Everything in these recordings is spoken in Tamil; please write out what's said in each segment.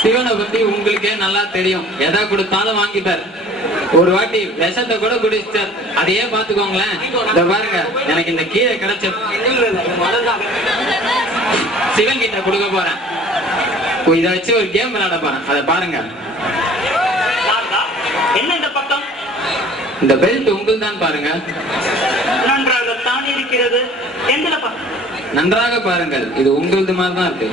சிவனை பத்தி உங்களுக்கே நல்லா தெரியும். எதை கொடுத்தாலும் வாங்கிப்பார். ஒரு வாட்டி விஷத்தை கூட குடிச்சார். அதையே பாத்துக்கோங்களேன். இத பாருங்க, எனக்கு இந்த கீரை கிடைச்ச சிவன் கிட்ட கொடுக்க போறேன். இத வச்சு ஒரு கேம் விளையாட போறேன். அதை பாருங்க. என்ன இந்த பக்கம்? இந்த பெல்ட் உங்கள் தான் பாருங்க. நன்றாகத்தான் இருக்கிறது. நன்றாக பாருங்கள். இது உங்களது மாதிரி தான் இருக்கு.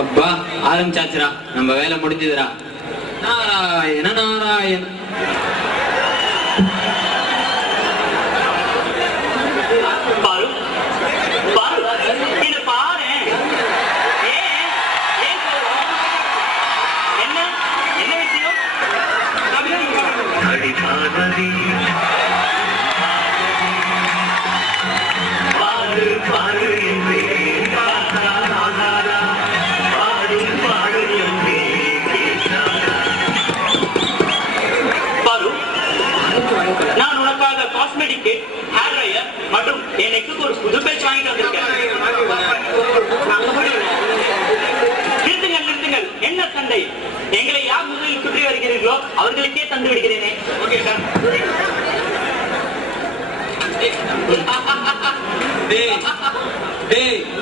அப்பா ஆரம்பிச்சாச்சுரா. நம்ம வேலை முடிஞ்சதுரா. நாராயண நாராயண. பாரு பாரு, இத பாரு. என்ன என்ன விஷயம்? பாரு பாரு என்று நான் உனக்காக காஸ்மெட்டிக் ஹேர் ட்ரையர் மற்றும் எனக்கு ஒரு புது பேச்சு வாங்கிட்டு வந்திருக்கேன். நிறுத்துங்கள். என்ன சண்டை? எங்களை யார் முதலில் சுற்றி வருகிறீர்களோ அவர்களுக்கே தந்து விடுகிறேனே. Okay sir.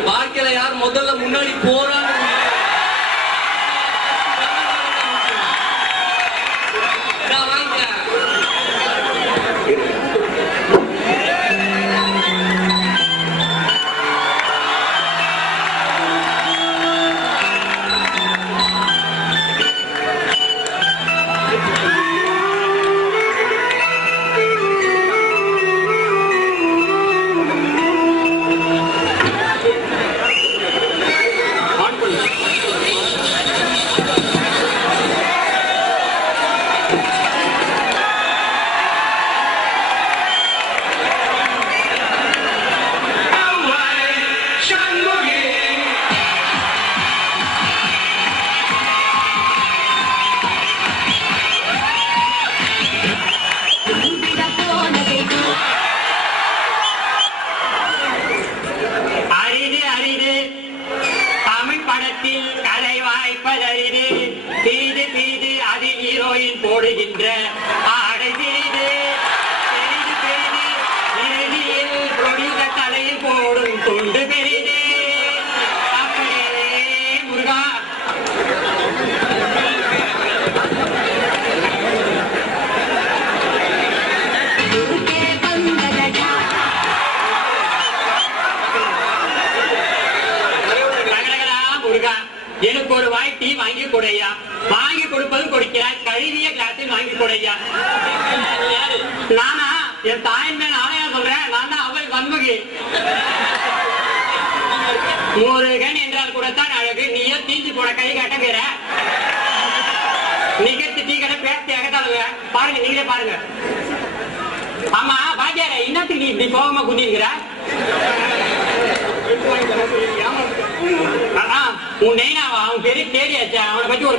வாழ்க்கையில யார் முதல்ல முன்னாடி போறாங்க போடுகின்ற ஆடை பெரிது பெரிது பெரிது, இறுதியில் பொடித தலையில் போடும் தொண்டு பெரிது. அப்படியே முருகா. முருகா, எனக்கு ஒரு வாய் டீ வாங்கி கொடையா. வாங்கி கொடுப்பதும் கொடுக்கிறாய், கழுவிய கிளாஸில் வாங்கி கொடையா. நானா என் தாயின் மேல் ஆணையா சொல்றேன். நான் தான் அவள் வன்முகி. முருகன் என்றால் கூடத்தான் அழகு. நீயோ தீஞ்சு போட கை கட்டங்கிற நிகழ்ச்சி டீ கடை பேசியாக தழுவ. பாருங்க, நீங்களே பாருங்க. ஆமா பாக்கியார, இன்னத்துக்கு நீ இப்படி கோபமா குதிங்கிற? உன் நெய்னாவா? அவன் பெரிய கேடியாச்சா? அவனை பத்தி ஒரு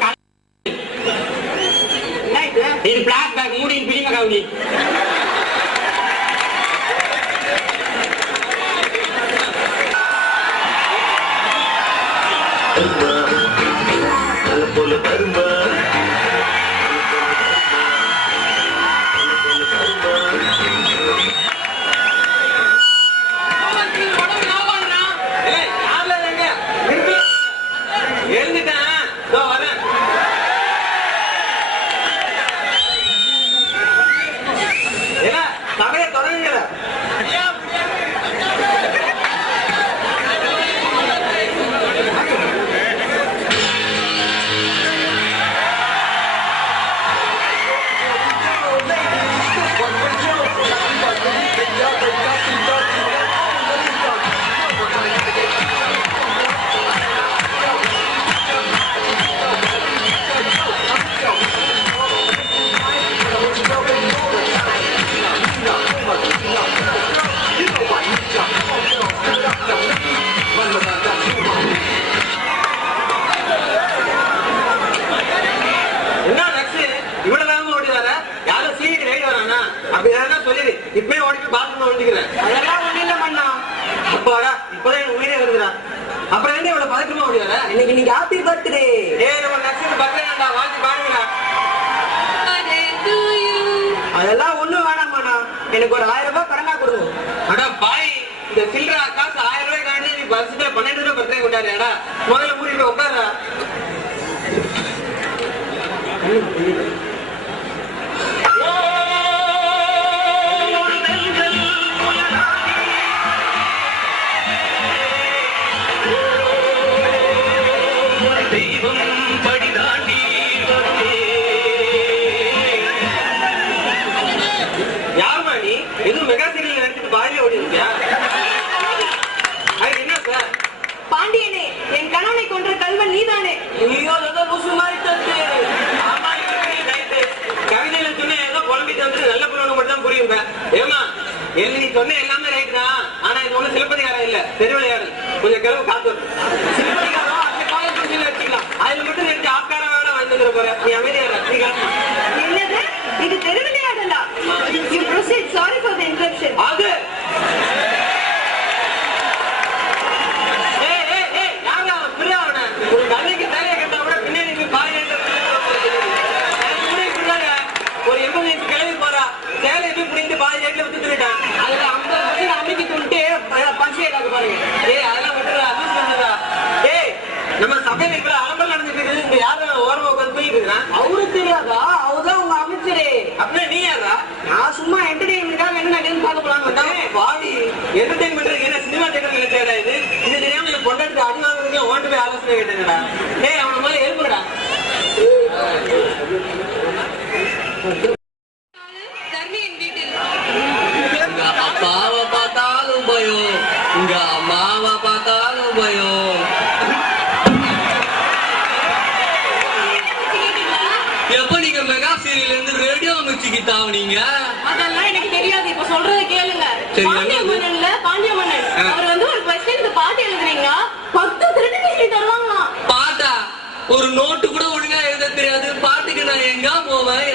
இது பிளாக் பேக் மூடின்னு பிடிம கவுனி. இப்பவே ஓடிட்டு பாத்ரூம்ல விழுந்துக்கிறேன். அதெல்லாம் ஒண்ணு இல்ல மண்ணா. அப்பாடா, இப்பதான் உயிரே வருதுடா. அப்புறம் என்ன இவ்வளவு பதக்கமா ஓடி வர? இன்னைக்கு நீங்க ஹாப்பி பர்த்டே. ஏய் நம்ம நக்சல் பர்த்டேடா, வாழ்த்து பாருங்கடா. அதெல்லாம் ஒண்ணும் வேணாமாண்ணா, எனக்கு ஒரு 1000 ரூபாய் கடனா கொடுங்க. அட பாய், இந்த சில்லற காசு 1000 ரூபாய் காணி நீ வருஷத்துல 12 ரூபாய் பர்த்டே கொண்டாடுறா. முதல்ல மூடி போய் உட்கார்றா. யாருமா நீ? எதுவும் மெகா சீரியல் நினைச்சிட்டு பாதியில ஓடி இருக்கியா? என்ன சார்? பாண்டியனே, என் கணவனை கொன்ற கல்வன் நீதானே? ஐயோ, ஏதோ லூசு மாதிரி தட்டு. ஆமா, ரைட்டு. கவிதையில சொன்ன ஏதோ குழம்பிட்டு வந்துட்டு நல்ல பொண்ணு மட்டும் தான் புரியுங்க. ஏமா நீ சொன்ன எல்லாமே ரைட் தான். ஆனா இது ஒண்ணு சிலப்பதிகாரம் இல்ல, பெருவிளையாடல். கொஞ்சம் கிளவு காத்து சிலப்பதிகாரம் அந்த காலத்துல வச்சுக்கலாம். அதுல மட்டும் நினைச்சு ஆஸ்காரம் வேணா வந்துங்கிற போற. நீ அமைதியா நீ கிளம்பு. என்னது? இது தெருவிளையாடலா? You proceed. Sorry for the interruption. அது யாரா பிரியா அவன? ஒரு கல்லைக்கு தலையை கட்டா கூட பின்னாடி நீ பாய் ஒரு எம்புலன்ஸ் கிளம்பி போறா. சேலை எப்படி புரிந்து பாதி ஏட்ல விட்டு சொல்லிட்டான். அதுல 50% அமைக்க சொல்லிட்டு பஞ்சியை காக்க பாருங்க. அதெல்லாம் விட்டுறா, லூஸ் பண்ணுறா. நம்ம சபையில இருக்கிற அலம்பல் நடந்துட்டு இருக்குது. இங்க யாரும் ஓரமா உட்காந்து போயிட்டு இருக்கான். அவரு தெரியாதா? அவர்தான் உங்க அமைச்சரே. அப்படின்னா நீ யாரா? நான் சும்மா என்டர்டெயின்மெண்ட்காக என்ன நடக்குதுன்னு பார்க்க போலான்னு பாடி என்டர்டைன்மெண்ட் என்ன சினிமா தியேட்டர் நினைச்சா இது? இது தெரியாம என் பொண்டாட்டி அடி வாங்குறதுக்கு ஓட்டு போய் ஆலோசனை கேட்டேங்கடா. அவன மாதிரி எழுப்புடா. தர்மியின் வீட்டில் உங்க அப்பாவை பார்த்தாலும் பயம், உங்க அம்மாவை பார்த்தாலும் பயம். எப்ப நீங்க மெகா சீரியல் இருந்து ரேடியோ அமைச்சுக்கு தாவனீங்க? அதெல்லாம் எனக்கு தெரியாது. இப்ப சொல்றத கேளுங்க. சரி, பாண்டிய மன்னன்ல பாண்டிய மன்னன் அவர் வந்து ஒரு கொஸ்டினுக்கு பாட்டு எழுதுறீங்கன்னா 10 திருட்டு பேசி தருவாங்களாம். பாட்டா? ஒரு நோட்டு கூட ஒழுங்கா எழுத தெரியாது. பாட்டுக்கு நான் எங்க போவேன்?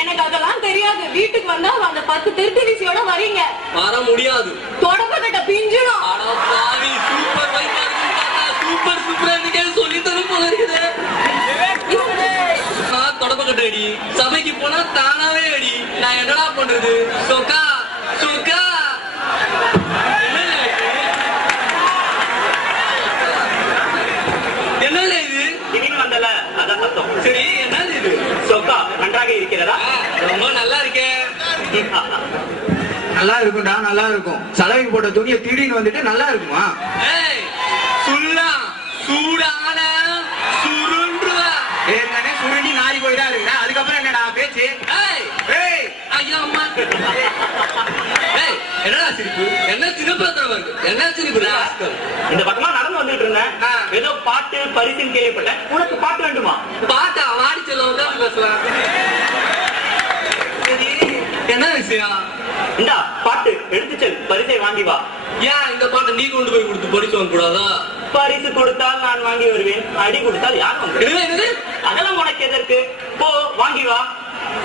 எனக்கு அதெல்லாம் தெரியாது. வீட்டுக்கு வந்தா அந்த 10 திருட்டு வீசியோட வரீங்க. வர முடியாது. தொடப்பக்கட்ட பிஞ்சிடும். சூப்பர் வைப்பா இருக்கு. சூப்பர் சூப்பரா இருக்கே, சொல்லி தரும் போல இருக்குது. தொடப்பக்கட்ட அடி, சபைக்கு போனா தானாவே அடி. நான் என்னடா பண்றது? சொக்கா சொக்கா. என்னது இது? திடீர்னு வந்தல, அதான் சத்தம். சரி, என்னது இது? சொக்கா நன்றாக இருக்கிறதா? ரொம்ப நல்லா இருக்கே. நல்லா இருக்கும்டா, நல்லா இருக்கும். சலவைக்கு போட்ட துணியை திடீர்னு வந்துட்டு நல்லா இருக்குமா? சுள்ளா சூடான சுருண்டுவா. ஏற்கனவே சுருண்டி நாரி போய்தான் இருக்குடா. அதுக்கப்புறம் என்னடா பேச்சு? ஐயா அம்மா. என்னடா சிரிப்பு? என்ன சிரிப்பு? என்ன சிரிப்பு? இந்த பக்கமா நடந்து வந்துட்டு இருந்தேன். ஏதோ பாட்டு பரிசுன்னு கேள்விப்பட்டேன். உனக்கு பாட்டு வேண்டுமா? பாட்டா? வாடி செல்ல உட்காந்து பேசலாம். என்ன விஷயம்? இந்தா பாட்டு எடுத்து செல், பரிசை வாங்கி வா. ஏன் இந்த பாட்டை நீ கொண்டு போய் கொடுத்து படிச்சு வாங்க கூடாதா? பரிசு கொடுத்தால் நான் வாங்கி வருவேன், அடி கொடுத்தால் யார் வாங்க? அதெல்லாம் உனக்கு எதற்கு? போ வாங்கி வா.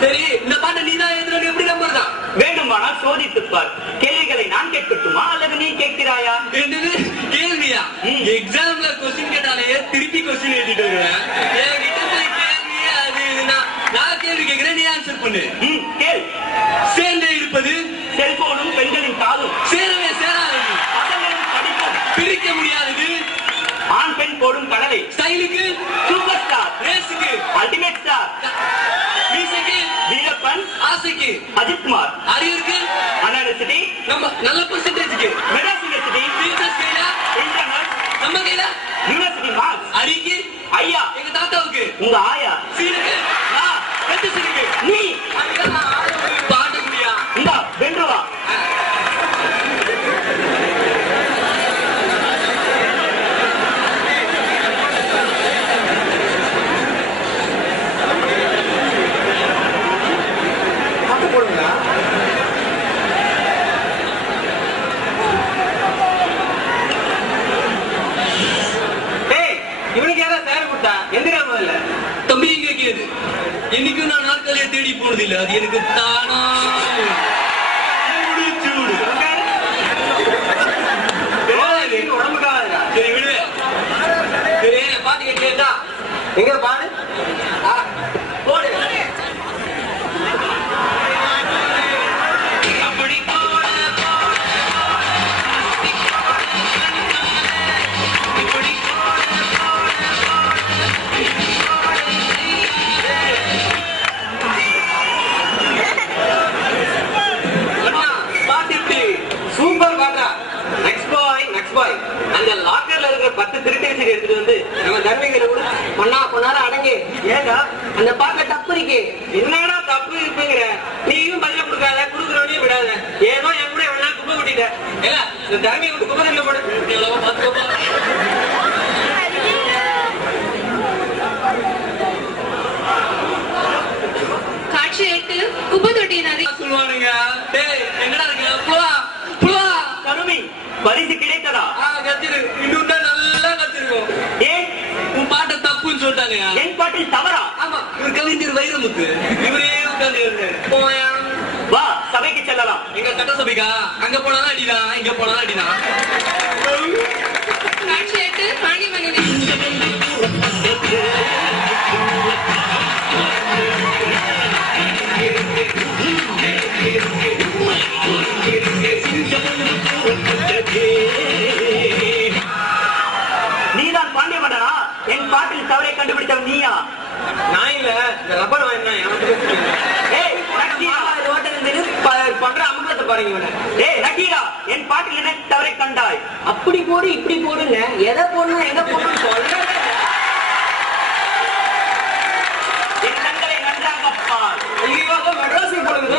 சரி, இந்த பாட்டை நீ தான் எழுதுறது, எப்படி நம்புறதா? வேண்டுமானால் சோதித்துப் பார். கேள்விகளை நான் கேட்கட்டுமா அல்லது நீ கேட்கிறாயா? என்னது கேள்வியா? எக்ஸாம்ல கொஸ்டின் கேட்டாலே திருப்பி கொஸ்டின் எழுதிட்டு வருவேன். என்கிட்ட போய் கேள்வி அது இதுனா நான் கேள்வி கேட்கிறேன், நீ ஆன்சர் பண்ணு. கேள். சேர்ந்தே இருப்பது செல்போனும் பெண்களின் காதும். சேரவே சேராதது, பசங்களும் படிப்பும். பிரிக்க முடியாதது, ஆண் பெண் போடும் கடலை. ஸ்டைலுக்கு சூப்பர் ஸ்டார், ரேஸுக்கு அல்டிமேட் ஸ்டார், மீசைக்கு வீரப்பன், ஆசைக்கு அஜித்குமார், அறிவிற்கு அனாலிசிட்டி, நம்ம நல்ல பர்சன்டேஜ்க்கு மெட்ராஸ் யூனிவர்சிட்டி, டீச்சர்ஸ் கையில, இன்டர்னல், நம்ம கையில யூனிவர்சிட்டி மார்க்ஸ். அரிக்கு ஐயா எங்க தாத்தாவுக்கு, உங்க ஆயா, சீனுக்கு நான், ரெண்டு சீனுக்கு நீ பாட்டு முடியா இந்த வென்றுவா. இவனுக்கு யாரா சேர கொடுத்தா? எந்திரா முதல்ல. தம்பி எங்க கேது? என்னைக்கும் நான் நாற்காலியை தேடி போனது இல்ல, அது எனக்கு தானா உடம்புக்காக சரி விடுவேன். எங்க பாடு போடு. சூப்பர் பாட்டா. நெக்ஸ்ட் பாய் அந்த லாக்கர்ல இருக்கிற 10 திருட்டு விசிறி எடுத்துட்டு வந்து நம்ம தர்மங்கிற கூட பொண்ணா பொண்ணார அடங்கு. ஏங்க அந்த பாட்டுல தப்பு இருக்கு. என்னடா தப்பு இருக்குங்கிற? நீயும் பதில கொடுக்காத, கொடுக்குறவனையும் விடாத. ஏதோ என் கூட வேணா குப்பை கொட்டிட்ட. இல்ல இந்த தர்மியை விட்டு குப்பை தண்ணில போடு. எவ்வளவோ பார்த்து காட்சி 8 குப்பை தொட்டியினாரே சொல்லுவானுங்க. டேய் என்னடா இருக்கு? புலா புலா கருமி பரிசு கிடைத்ததா? கத்திரு. இன்னும் தான் நல்லா கத்திருக்கும். ஏன் உன் பாட்டை தப்புன்னு சொல்லிட்டாங்க. என் பாட்டில் தவறா? ஆமா, இவர் கவிஞர் வைரமுத்து. இவரே உட்கார்ந்து வா சபைக்கு செல்லலாம். எங்க சட்டசபைக்கா? அங்க போனாலும் அடிதான், இங்க போனாலும் அடிதான். காட்சி 8 பாண்டிமணி நீதான் பாண்டியமன்னனா? என் பாட்டில் தவறை கண்டுபிடித்தவன் நீயா? நான் இல்ல, இந்த ரப்பர் வாங்கினா எனக்கு ஏய் நக்கீரா, பண்ற அமுகத்தை பாருங்க இவனை. ஏய் நக்கீரா, என் பாட்டில் என்ன தவறை கண்டாய்? அப்படி போடு இப்படி போடுங்க, எதை போடணும் எங்க போடணும் சொல்றேன். என் கண்களை நன்றாக பார். ஐயோ மெட்ராஸை போடுங்க.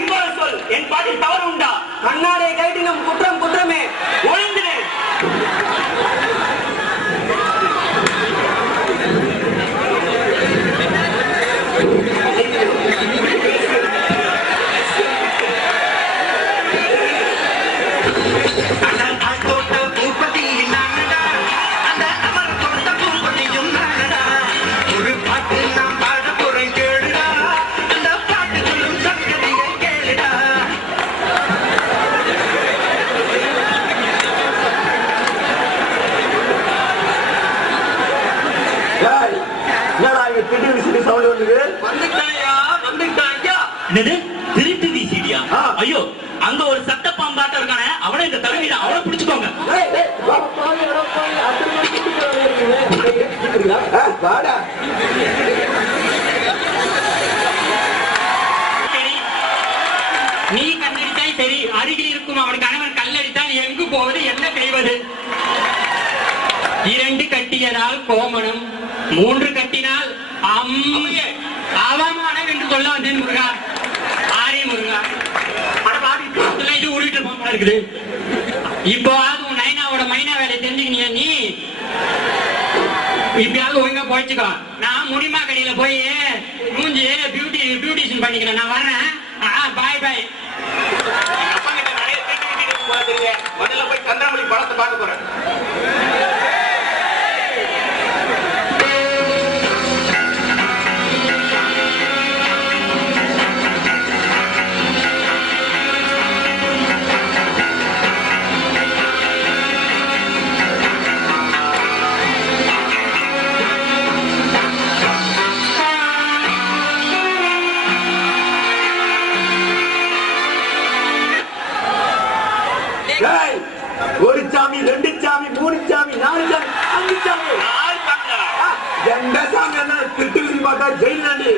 இப்போது சொல், என் பாட்டில் தவறு உண்டா? கண்ணாடியை கைட்டு நம்ம குற்றம் குற்றமே. ஒழிந்திரு. என்னது திருட்டு வீசிடியா? ஐயோ அங்க ஒரு சட்ட பாம்பாட்டம் இருக்கானே, அவனை இந்த தலைமையில அவனை பிடிச்சுக்கோங்க. சரி, நீ கண்ணடித்தாய் சரி, அருகில் இருக்கும் அவன் கணவன் கல்லடித்தால் எங்கு போவது, என்ன செய்வது? 2 கட்டியதால் கோமணம், 3 கட்டினால் அவமானம் என்று சொல்ல வந்தேன் முருகா. ஆரே முருகா, இது உருட்டு போல இருக்குது. இப்போ உன் நைனாவோட மைனா வேலையை தெரிஞ்சுக்கினியா நீ? இப்பயாவது ஒழுங்கா போயிச்சுக்கோ. நான் முடிமா கடையில போய் மூஞ்சி பியூட்டிஷன் பண்ணிக்கிறேன். நான் வர்றேன். பாய் பாய். முதல்ல போய் கந்தாமணி படத்தை பார்க்க போறேன். ஒரு சாமி, 2 சாமி, 3 சாமி, 4 சாமி, 5 சாமி. எந்த சாமி என்ன திட்டு பார்த்தா ஜெயில் நண்டி